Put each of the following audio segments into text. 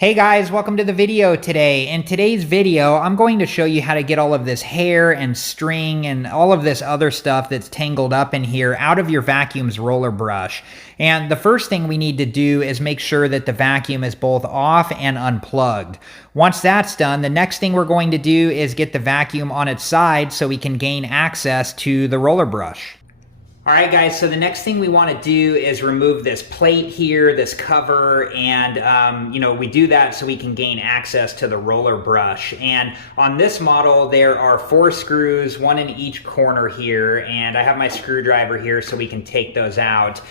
Hey guys, welcome to the video today. In today's video, I'm going to show you how to get all of this hair and string and all of this other stuff that's tangled up in here out of your vacuum's roller brush. And the first thing we need to do is make sure that the vacuum is both off and unplugged. Once that's done, the next thing we're going to do is get the vacuum on its side so we can gain access to the roller brush. All right, guys, so the next thing we want to do is remove this plate here, this cover, and, we do that so we can gain access to the roller brush. And on this model, there are 4 screws, 1 in each corner here, and I have my screwdriver here so we can take those out.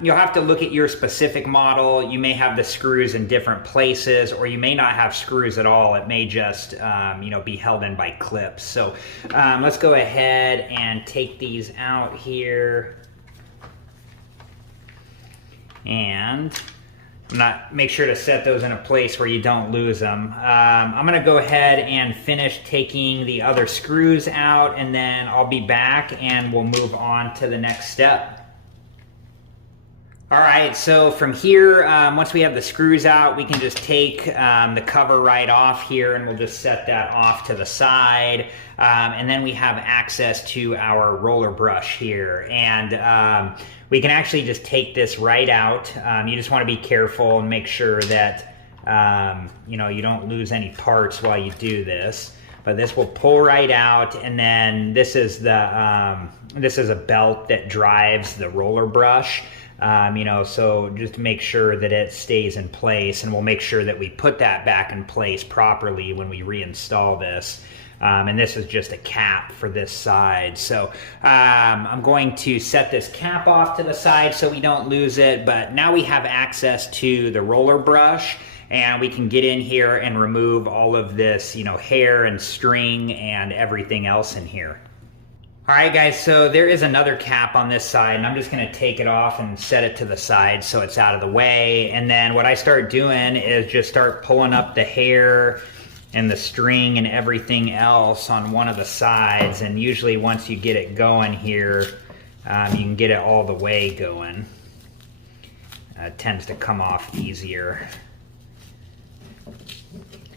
You'll have to look at your specific model. You may have the screws in different places, or you may not have screws at all. It may just, be held in by clips. So let's go ahead and take these out here. And make sure to set those in a place where you don't lose them. I'm gonna go ahead and finish taking the other screws out, and then I'll be back and we'll move on to the next step. All right, so from here, once we have the screws out, we can just take the cover right off here, and we'll just set that off to the side. And then we have access to our roller brush here. And we can actually just take this right out. You just want to be careful and make sure that you don't lose any parts while you do this. But this will pull right out, and then this is the this is a belt that drives the roller brush. So just make sure that it stays in place, and we'll make sure that we put that back in place properly when we reinstall this. And this is just a cap for this side. So I'm going to set this cap off to the side so we don't lose it, but now we have access to the roller brush, and we can get in here and remove all of this, hair and string and everything else in here. All right, guys, so there is another cap on this side, and I'm just gonna take it off and set it to the side so it's out of the way. And then what I start doing is just start pulling up the hair and the string and everything else on one of the sides. And usually once you get it going here, you can get it all the way going. It tends to come off easier.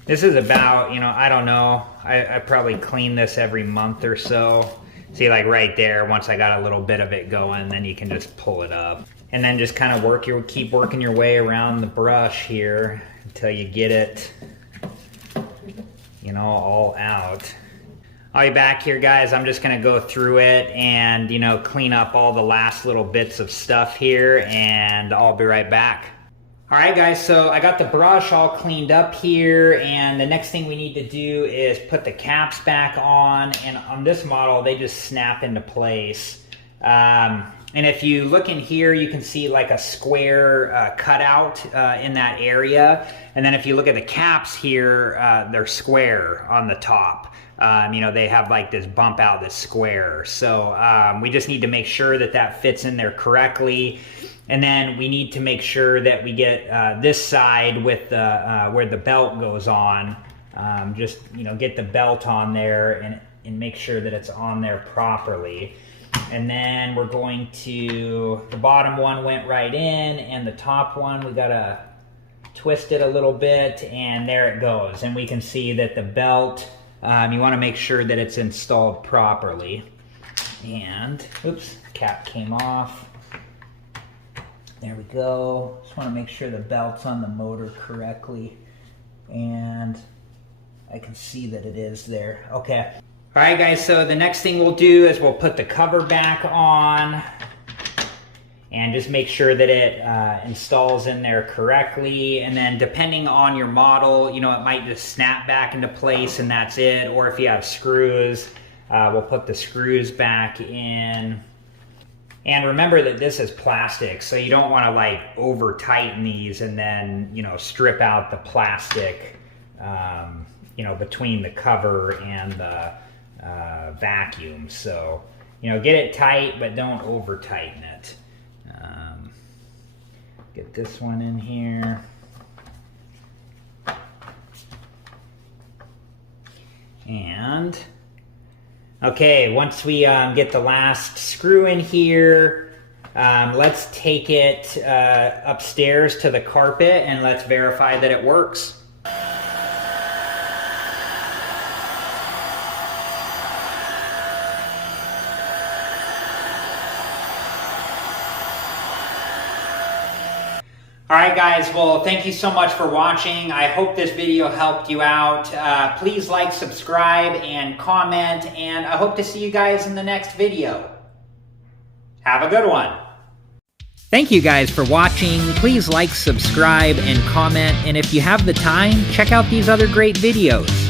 This is about, I don't know, I probably clean this every month or so. See, like right there, once I got a little bit of it going, then you can just pull it up. And then just kind of keep working your way around the brush here until you get it, all out. I'll be back here, guys. I'm just gonna go through it and, clean up all the last little bits of stuff here, and I'll be right back. All right, guys, so I got the brush all cleaned up here, and the next thing we need to do is put the caps back on, and on this model, they just snap into place. And if you look in here, you can see like a square cutout in that area, and then if you look at the caps here, they're square on the top. They have like this bump out that's square. So we just need to make sure that that fits in there correctly. And then we need to make sure that we get this side with the where the belt goes on. Get the belt on there and make sure that it's on there properly. And then we're going to, the bottom one went right in, and the top one, we gotta twist it a little bit, and there it goes. And we can see that the belt, you wanna make sure that it's installed properly. And, oops, cap came off. There we go. Just want to make sure the belt's on the motor correctly. And I can see that it is there. Okay. All right, guys, so the next thing we'll do is we'll put the cover back on and just make sure that it installs in there correctly. And then depending on your model, it might just snap back into place and that's it. Or if you have screws, we'll put the screws back in. And remember that this is plastic, so you don't want to over tighten these and then, strip out the plastic, between the cover and the vacuum. So, get it tight, but don't over tighten it. Get this one in here. And okay, once we get the last screw in here, Let's take it upstairs to the carpet and let's verify that it works. Alright guys, well thank you so much for watching. I hope this video helped you out. Please like, subscribe, and comment, and I hope to see you guys in the next video. Have a good one. Thank you guys for watching. Please like, subscribe, and comment, and if you have the time, check out these other great videos.